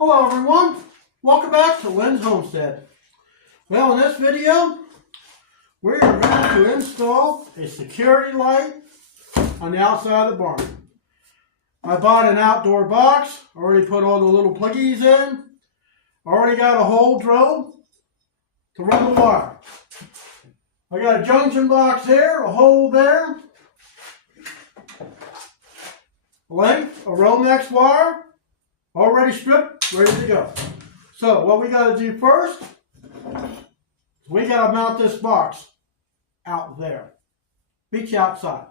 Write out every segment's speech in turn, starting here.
Hello everyone, welcome back to Lynn's Homestead. Well, in this video, we're going to install a security light on the outside of the barn. I bought an outdoor box, already put all the little pluggies in, already got a hole drilled to run the wire. I got a junction box here, a hole there, length, a Romex wire, already stripped, ready to go. So what we got to do first, we got to mount this box out there. Meet you outside.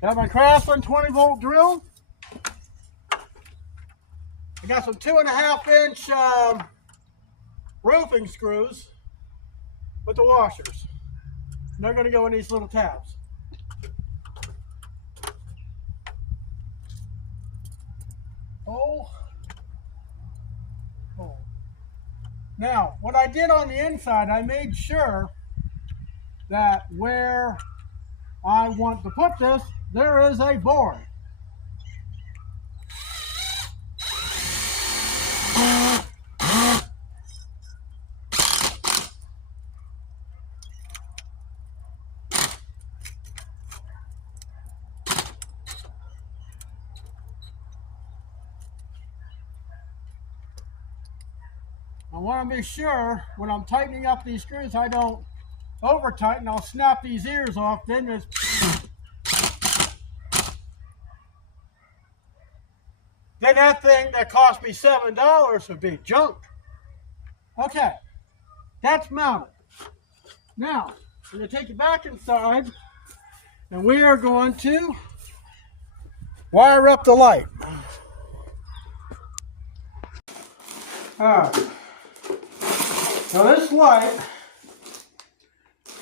Got my Craftsman 20-volt drill. I got some 2.5-inch roofing screws with the washers. And they're going to go in these little tabs. Oh. Now, what I did on the inside, I made sure that where I want to put this, there is a board. I want to be sure when I'm tightening up these screws I don't over tighten. I'll snap these ears off, then there's then that thing that cost me $7 would be junk. Okay, that's mounted. Now, we're going to take it back inside and we are going to wire up the light. Alright. Now this light,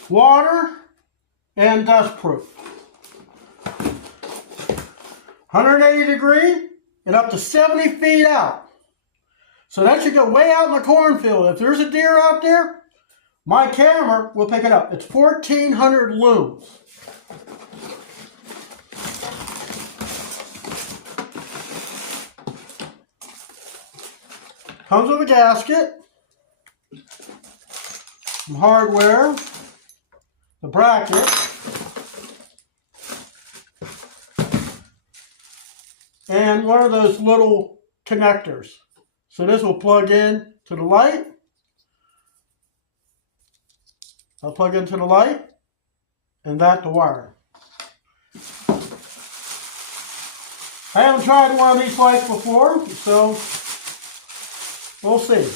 water and dust proof. 180 degree and up to 70 feet out. So that should go way out in the cornfield. If there's a deer out there, my camera will pick it up. It's 1400 lumens. Comes with a gasket, some hardware, the bracket, and one of those little connectors. So this will plug in to the light. I'll plug into the light, and that the wire. I haven't tried one of these lights before, so we'll see.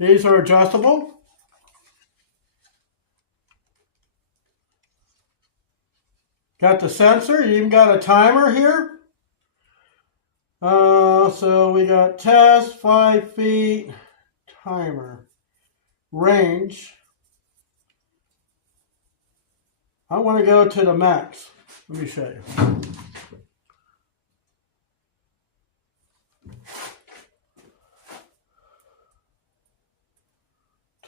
These are adjustable. Got the sensor. You even got a timer here. So we got test, 5 feet, timer, range. I want to go to the max. Let me show you.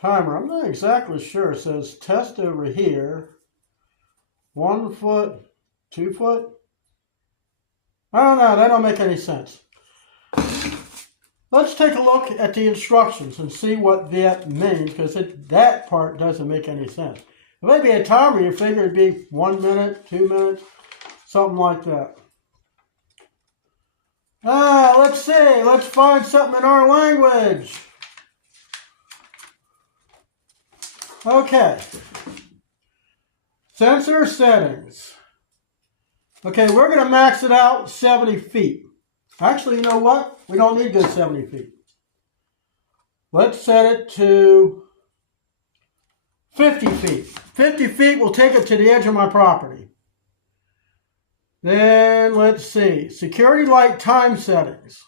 Timer, I'm not exactly sure. It says test over here. 1 foot, 2 foot. I don't know, that don't make any sense. Let's take a look at the instructions and see what that means, because that part doesn't make any sense. If it'd be a timer, you figure it'd be 1 minute, 2 minutes, something like that. Let's see, let's find something in our language. Okay, sensor settings. Okay, we're going to max it out 70 feet. Actually, you know what? We don't need to go 70 feet. Let's set it to 50 feet. 50 feet will take it to the edge of my property. Then, let's see, security light time settings.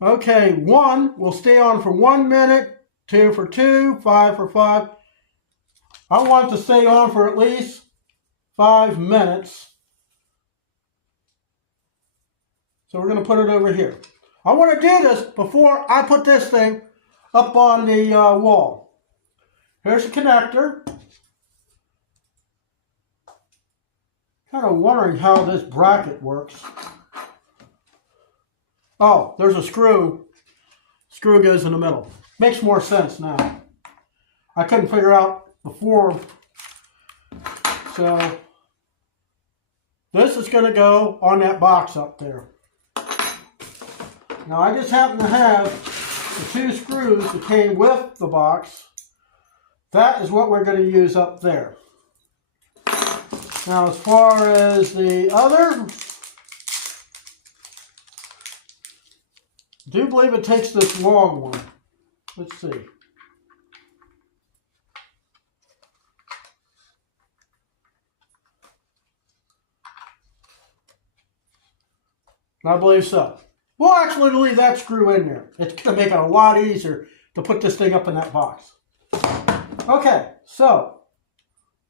Okay, 1 will stay on for 1 minute. 2 for 2, 5 for 5. I want it to stay on for at least 5 minutes. So we're going to put it over here. I want to do this before I put this thing up on the wall. Here's the connector. Kind of wondering how this bracket works. Oh, there's a screw. Screw goes in the middle. Makes more sense now. I couldn't figure out before. So this is going to go on that box up there. Now I just happen to have the 2 screws that came with the box. That is what we're going to use up there. Now as far as the other, I do believe it takes this long one. Let's see. I believe so. We'll actually leave that screw in there. It's going to make it a lot easier to put this thing up in that box. Okay, so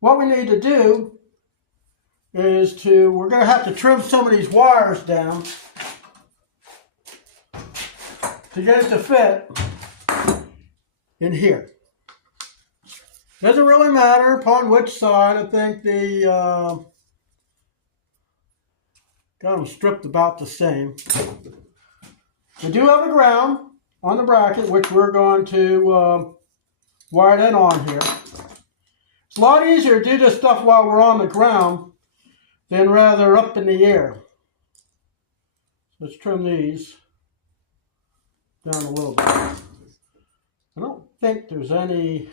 what we need to do is we're going to have to trim some of these wires down to get it to fit in here. Doesn't really matter upon which side. I think the got them stripped about the same. We do have a ground on the bracket, which we're going to wire that on here. It's a lot easier to do this stuff while we're on the ground than rather up in the air. Let's trim these down a little bit. I don't think there's any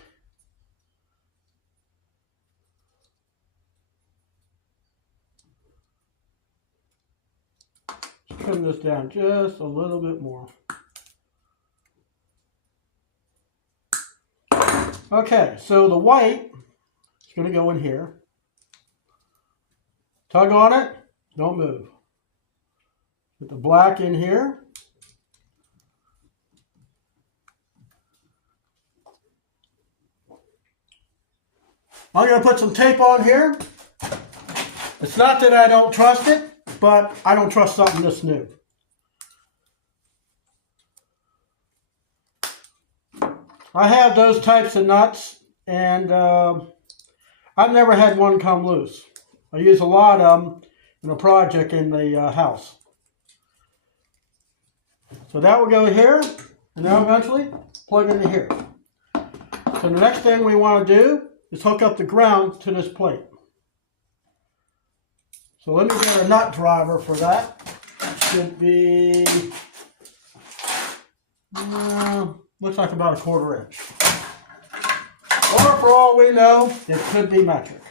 trim this down just a little bit more. Okay, so the white is going to go in here. Tug on it, don't move. Put the black in here. I'm going to put some tape on here. It's not that I don't trust it, but I don't trust something this new. I have those types of nuts, and I've never had one come loose. I use a lot of them in a project in the house. So that will go here, and now eventually plug into here. So the next thing we want to do is hook up the ground to this plate. So let me get a nut driver for that. It should be, looks like about 1/4 inch. Or for all we know, it could be metric.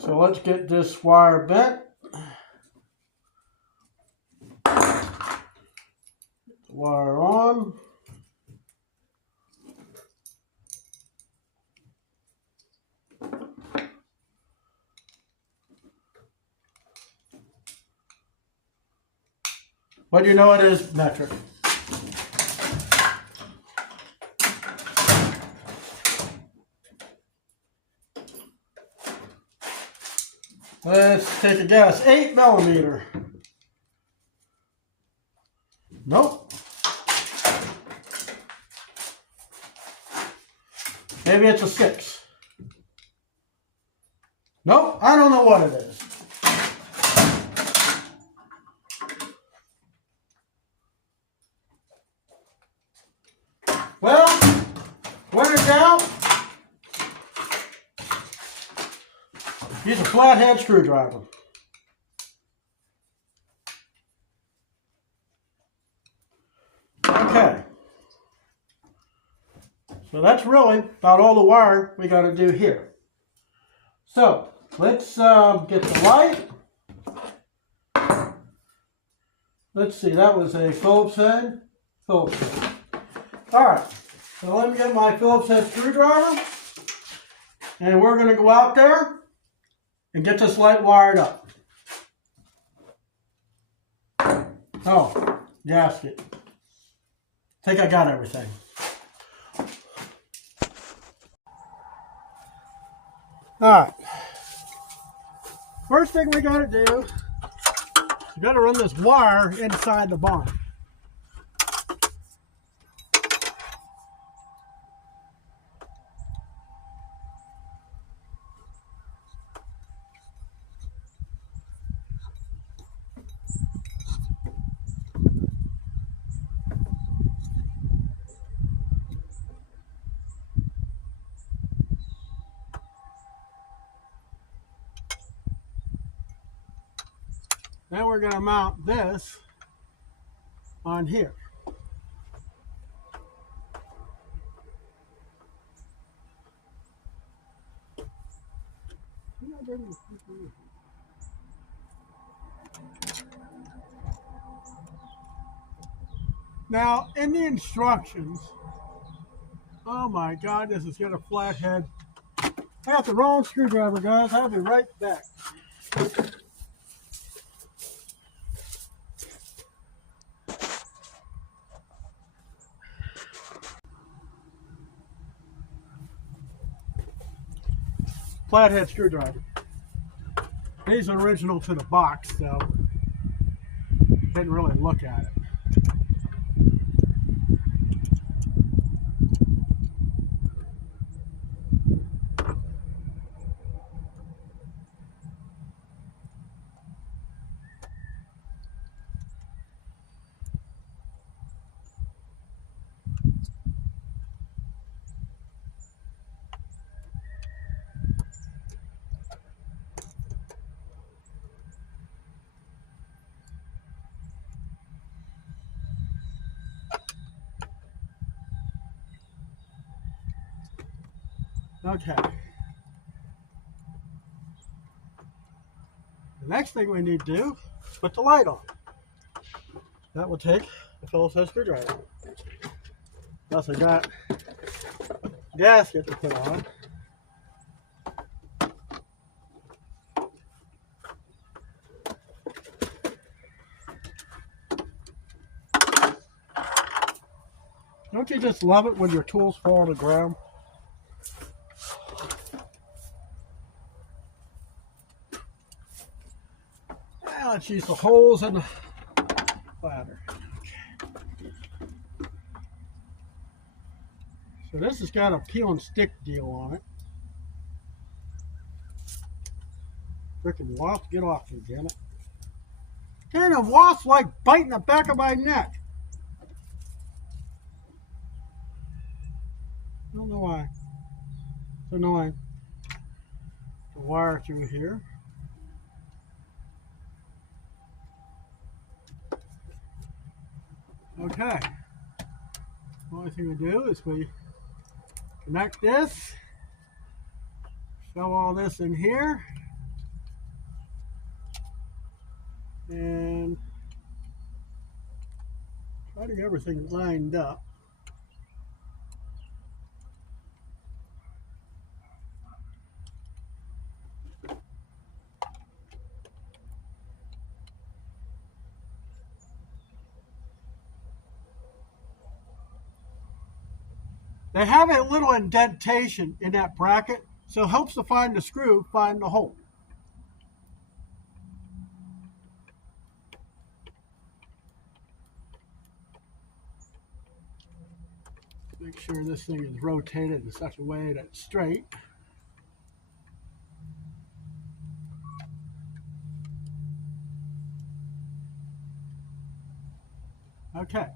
So let's get this wire bent. Wire on. But you know it is metric. Let's take a guess. 8 millimeter. Nope. Maybe it's a 6. Nope, I don't know what it is. Well, when in doubt, use a flathead screwdriver. Okay. So that's really about all the wire we got to do here. So let's get the light. Let's see, that was a Phillips head. Phillips head. Alright, so let me get my Phillips head screwdriver, and we're going to go out there and get this light wired up. Oh, gasket. I think I got everything. Alright, first thing we got to do, we got to run this wire inside the barn. Then we're going to mount this on here. Now, in the instructions, oh my God, this has got a flathead. I got the wrong screwdriver, guys. I'll be right back. Flathead screwdriver. These are original to the box, so didn't really look at it. Okay. The next thing we need to do is put the light on. That will take a Phillips head screwdriver. Plus I got a gasket to put on. Don't you just love it when your tools fall on the ground? Now let's use the holes in the ladder. Okay. So this has got a peel and stick deal on it. Frickin' wasp, get off me, damn it. Damn, a wasp like biting the back of my neck. I don't know why. It's annoying. The wire through here. Okay. The only thing we do is we connect this, shove all this in here, and try to get everything lined up. They have a little indentation in that bracket, so it helps to find the screw, find the hole. Make sure this thing is rotated in such a way that it's straight. Okay,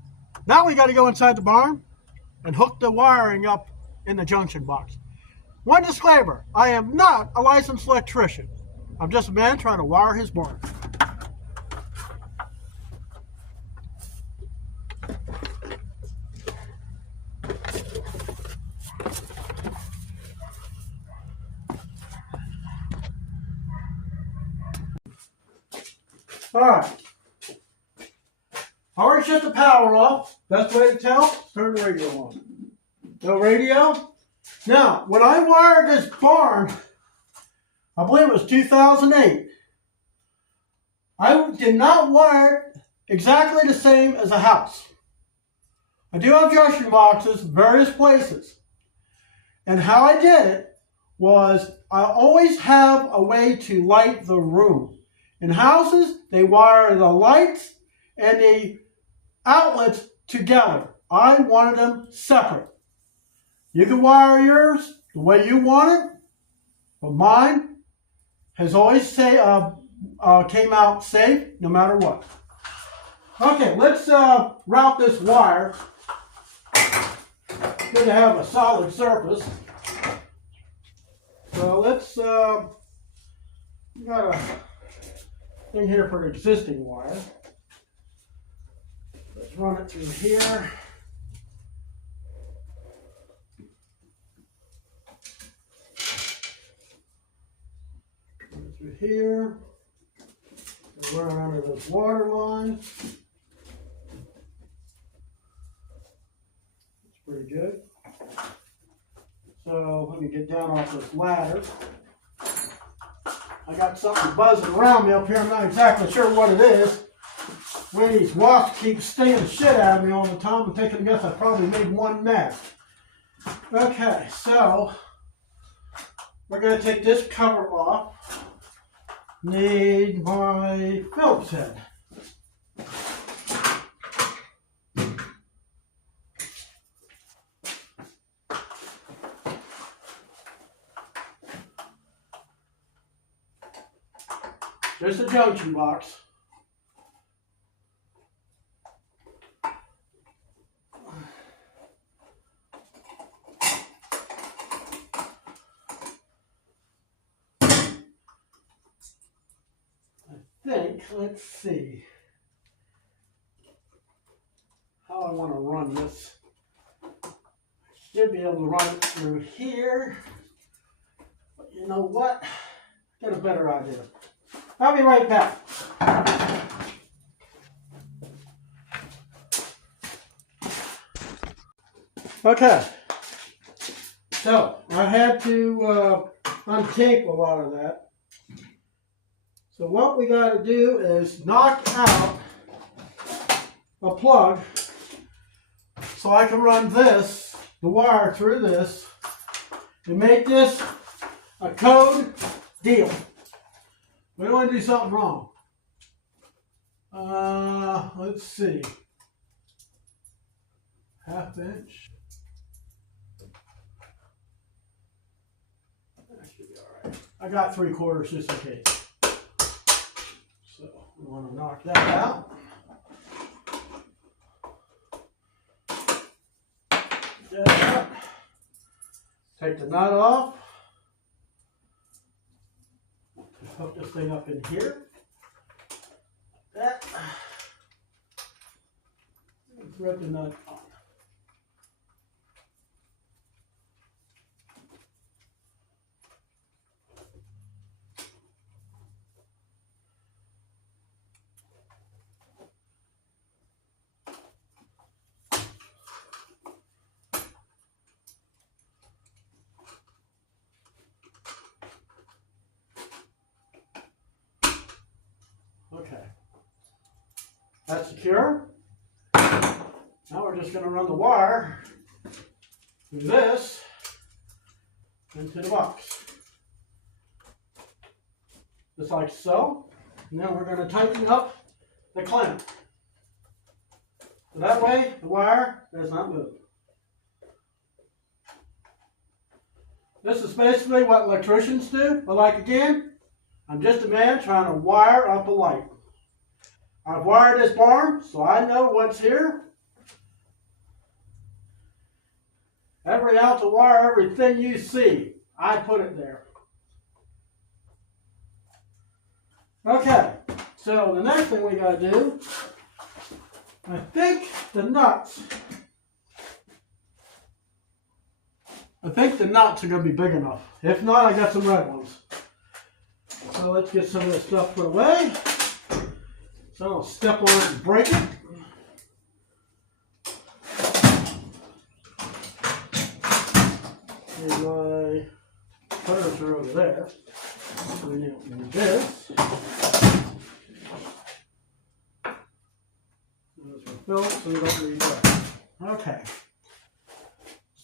now we got to go inside the barn and hook the wiring up in the junction box. One disclaimer, I am not a licensed electrician. I'm just a man trying to wire his barn. Alright. I already shut the power off. Best way to tell, turn the radio on. No radio? Now, when I wired this barn, I believe it was 2008, I did not wire it exactly the same as a house. I do have junction boxes in various places. And how I did it was I always have a way to light the room. In houses, they wire the lights and the outlets together. I wanted them separate. You can wire yours the way you want it, but mine has always came out safe no matter what. Okay, let's route this wire. Good to have a solid surface. So let's got a thing here for existing wire. Let's run it through here. Run it through here. And run under this water line. That's pretty good. So let me get down off this ladder. I got something buzzing around me up here. I'm not exactly sure what it is. When these wasps keep stinging the shit out of me all the time, I'm taking a guess I probably made one nest. Okay, so we're going to take this cover off. Need my Phillips head. Just a junction box. Let's see how I want to run this. Should be able to run it through here. But you know what? Get a better idea. I'll be right back. Okay. So I had to untape a lot of that. So what we got to do is knock out a plug so I can run this, the wire through this, and make this a code deal. We don't want to do something wrong. Let's see. Half inch. That should be all right. I got 3/4 just in case. So we want to knock that out. Take the nut off. Hook this thing up in here. Like that. And thread the nut on. Okay, that's secure. Now we're just going to run the wire through this into the box. Just like so. Now we're going to tighten up the clamp. So that way the wire does not move. This is basically what electricians do. But like again, I'm just a man trying to wire up a light. I've wired this barn, so I know what's here. Every ounce of wire, everything you see, I put it there. Okay, so the next thing we got to do, I think the nuts are going to be big enough. If not, I got some red ones. So let's get some of this stuff put away. So I'll step on it and break it. And my cutters are over there. So we need this. Those are filled, so we don't need that. Okay.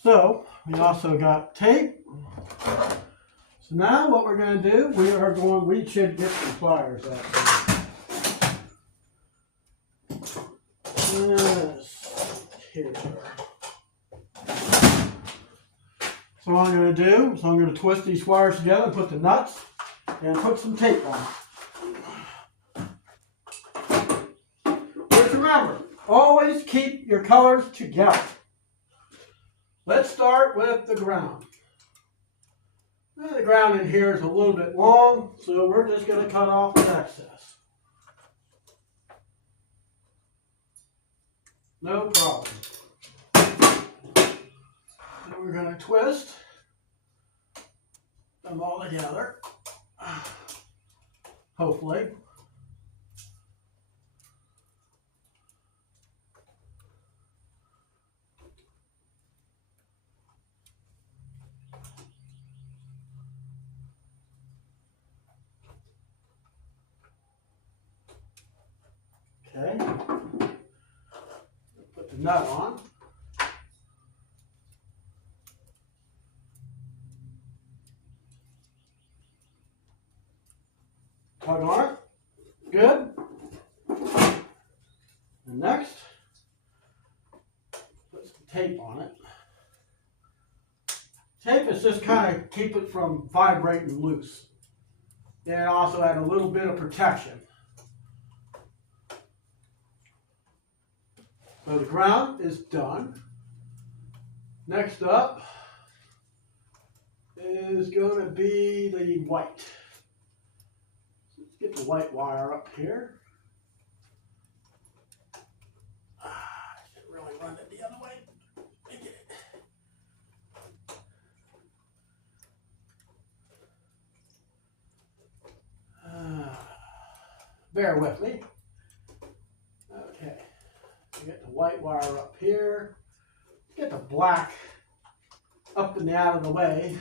So we also got tape. So now what we're going to do, we should get some pliers out. Yes. Here. So what I'm going to do is I'm going to twist these wires together and put the nuts and put some tape on. Just remember, always keep your colors together. Let's start with the ground. Now, the ground in here is a little bit long, so we're just going to cut off the excess. No problem. Then we're going to twist them all together. Hopefully. Okay. Put the nut on. Tug on it. Good. And next, put some tape on it. Tape is just kind of keep it from vibrating loose. And also add a little bit of protection. So the ground is done. Next up is going to be the white. So let's get the white wire up here. I should really run it the other way. Get it. Bear with me. Okay. Get the white wire up here. Get the black up and out of the way.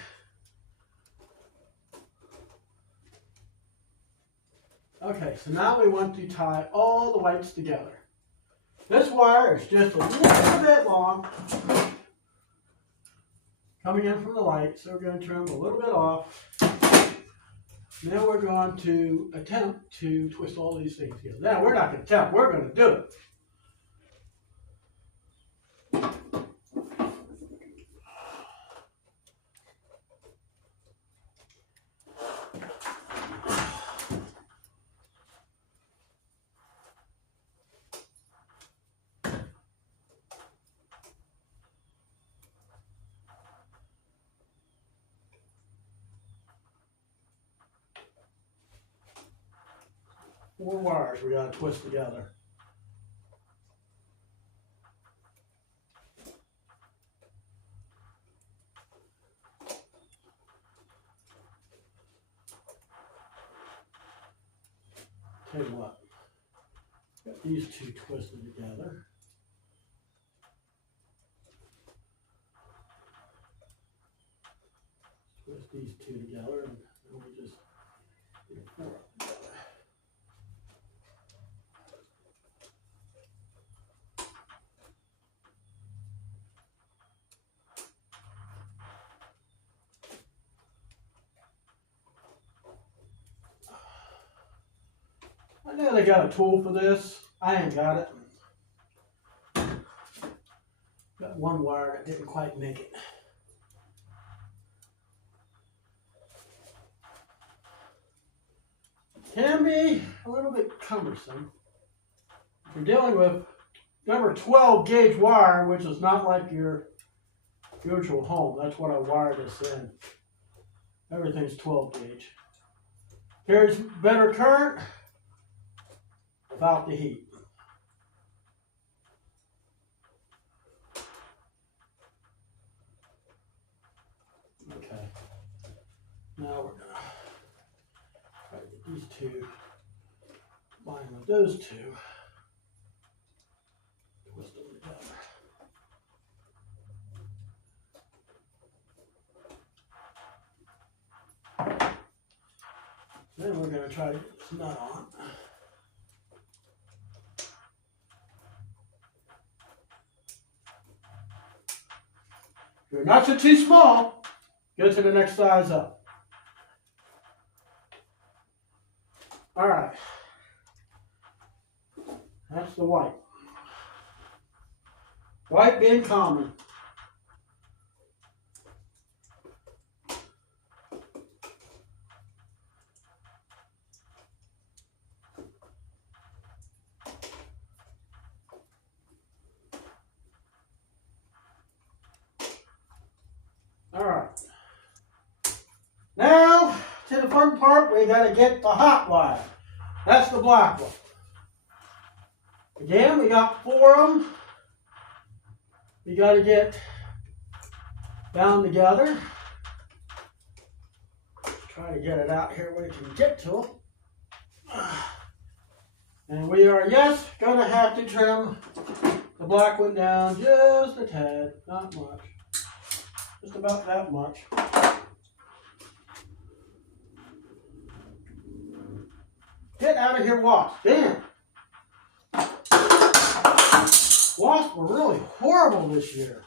Okay, so now we want to tie all the whites together. This wire is just a little bit long, coming in from the light, so we're going to trim a little bit off. Now we're going to attempt to twist all these things together. Now we're not going to attempt, we're going to do it. Four wires we got to twist together. Tell you what, got these two twisted together. Twist these two together, and then we just get four of them together. I know they got a tool for this. I ain't got it. Got one wire that didn't quite make it. Can be a little bit cumbersome. If you're dealing with number 12 gauge wire, which is not like your usual home. That's what I wired this in. Everything's 12 gauge. Here's better current without the heat. Okay. Now we're gonna try to get these two combined with those two. Twist them together. Then we're going to try to get this nut on. If your nuts are too small, go to the next size up. All right. That's the white. White being common. All right. Now, to the fun part, we got to get the hot wire. That's the black one. Again, we got 4 of them. You got to get down together. Try to get it out here where you can get to it. And we are, yes, going to have to trim the black one down just a tad, not much. Just about that much. Get out of here, wasps. Damn. Wasps were really horrible this year.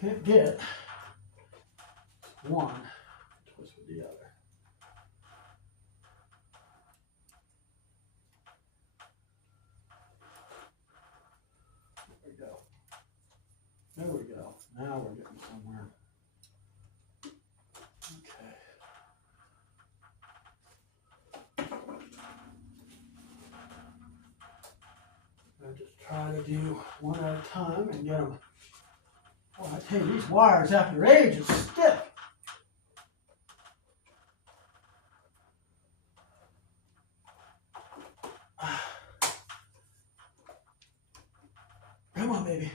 Can't get one, twist with the other. There we go. There we go. Now we're getting somewhere. Okay. I just try to do one at a time and get them. Oh, I tell you, these wires after age is stiff. Come on, baby.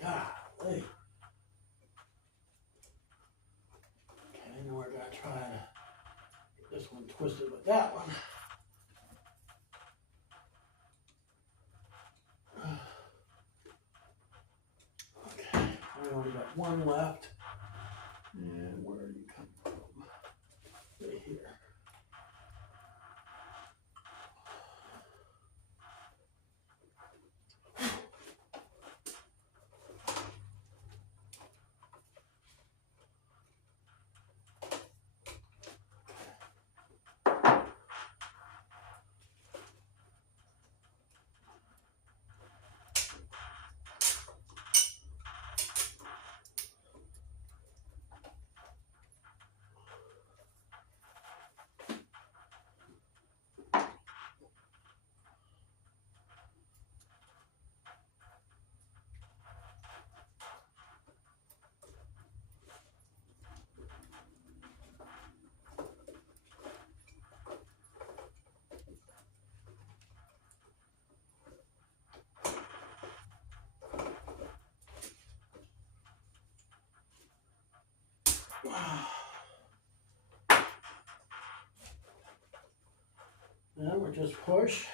Golly. Okay, now we're going to try to get this one twisted with that one. Okay, we only got one left. And where do you come from? Right here. Now we just push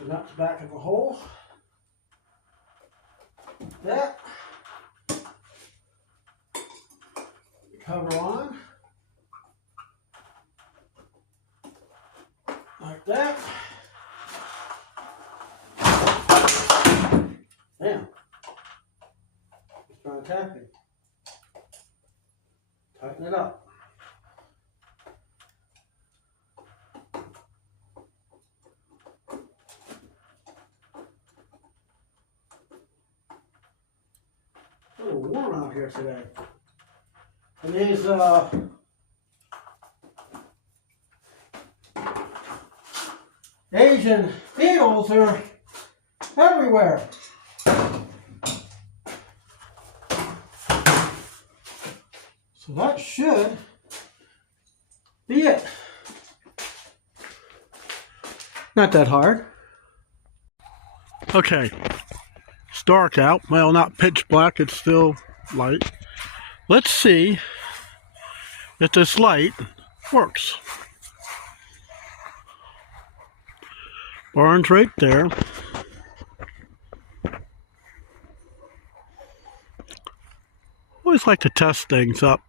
the nuts back of the hole. Like that. Cover on. Like that. Damn. It's trying to tap me. Tighten it up. A little warm out here today. And these Asian beetles are everywhere. So that should be it. Not that hard. Okay, it's dark out. Well, not pitch black, it's still light. Let's see if this light works. Barn's right there. Always like to test things up.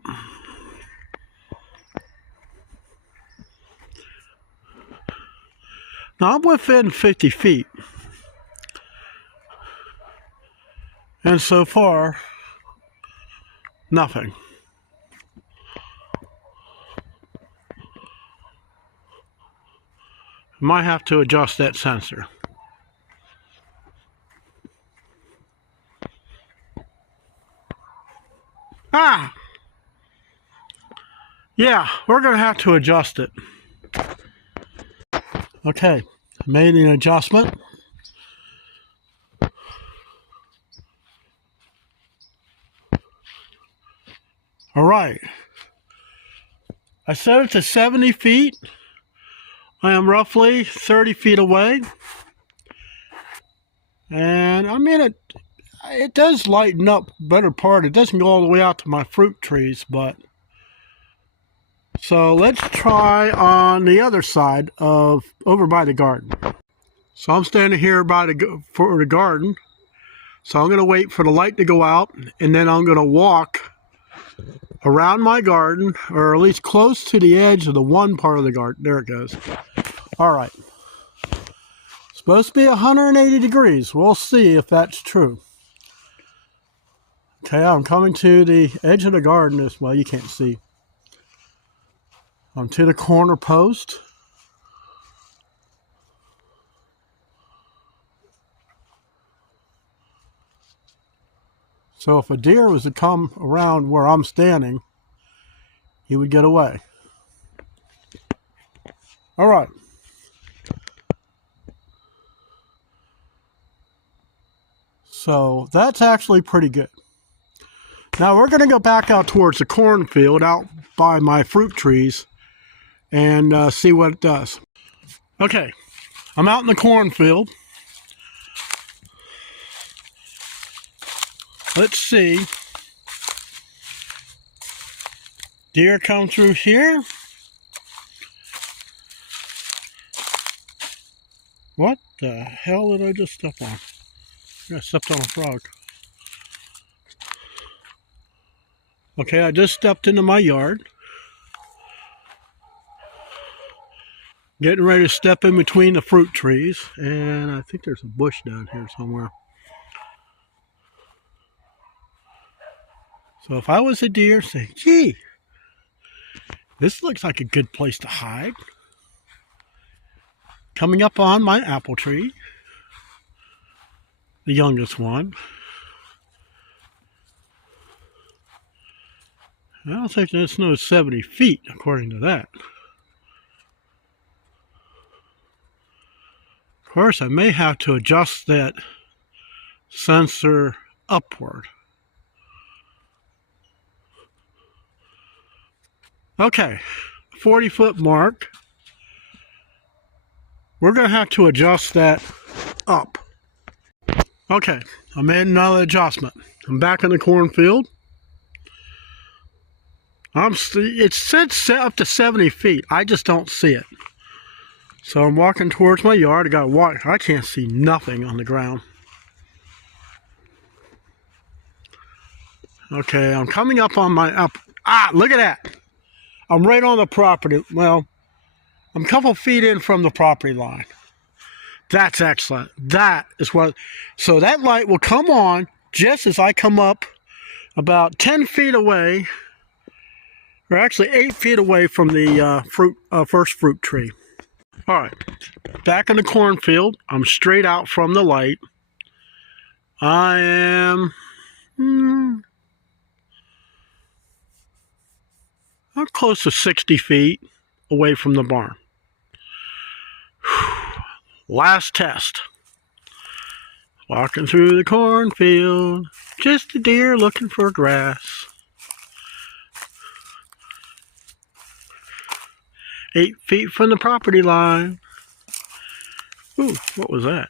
Now I'm within 50 feet. And so far, nothing. Might have to adjust that sensor. Yeah, we're going to have to adjust it. Okay, made an adjustment. All right. I set it to 70 feet. I am roughly 30 feet away. And I mean, it does lighten up better part. It doesn't go all the way out to my fruit trees, but... So let's try on the other side of over by the garden. So I'm standing here for the garden. So I'm going to wait for the light to go out, and then I'm going to walk around my garden, or at least close to the edge of the one part of the garden. There it goes. All right. Supposed to be 180 degrees. We'll see if that's true. Okay, I'm coming to the edge of the garden as well. You can't see. I'm to the corner post. So if a deer was to come around where I'm standing, he would get away. All right. So that's actually pretty good. Now we're going to go back out towards the cornfield out by my fruit trees and see what it does. Okay, I'm out in the cornfield. Let's see. Deer come through here. What the hell did I just step on? I stepped on a frog. Okay, I just stepped into my yard. Getting ready to step in between the fruit trees, and I think there's a bush down here somewhere. So if I was a deer, say, gee, this looks like a good place to hide. Coming up on my apple tree, the youngest one. I don't think that's no 70 feet, according to that. Of course, I may have to adjust that sensor upward. Okay, 40-foot mark. We're going to have to adjust that up. Okay, I made another adjustment. I'm back in the cornfield. It said up to 70 feet. I just don't see it. So I'm walking towards my yard. I can't see nothing on the ground. Okay, I'm coming up on my look at that. I'm right on the property. Well, I'm a couple feet in from the property line. That's excellent. That is what. So that light will come on just as I come up about 10 feet away, or actually 8 feet away from the first fruit tree. All right, back in the cornfield. I'm straight out from the light. I am I'm close to 60 feet away from the barn. Last test. Walking through the cornfield, just a deer looking for grass. 8 feet from the property line. Ooh, what was that?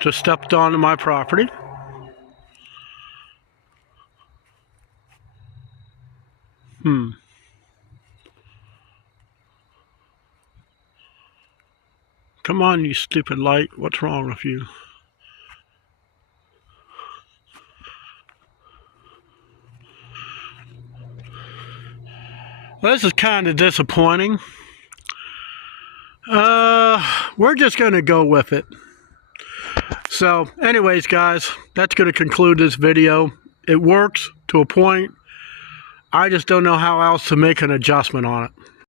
Just stepped onto my property. Come on, you stupid light. What's wrong with you? Well, this is kind of disappointing. We're just going to go with it. So, anyways, guys, that's going to conclude this video. It works to a point. I just don't know how else to make an adjustment on it.